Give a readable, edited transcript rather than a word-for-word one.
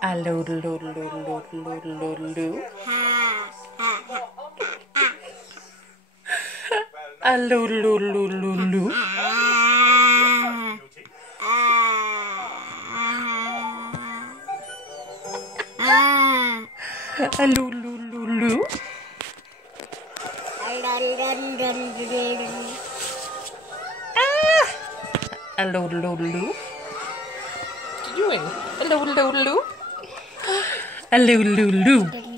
Allo, lo, lo, lo, lo, lo, lo. Allo, lo, lo, lo, lo. Allo, lo, lo, lo. Allo, lo, lo. What are you doing? Allo, lo, lo. Allo, lo, lo.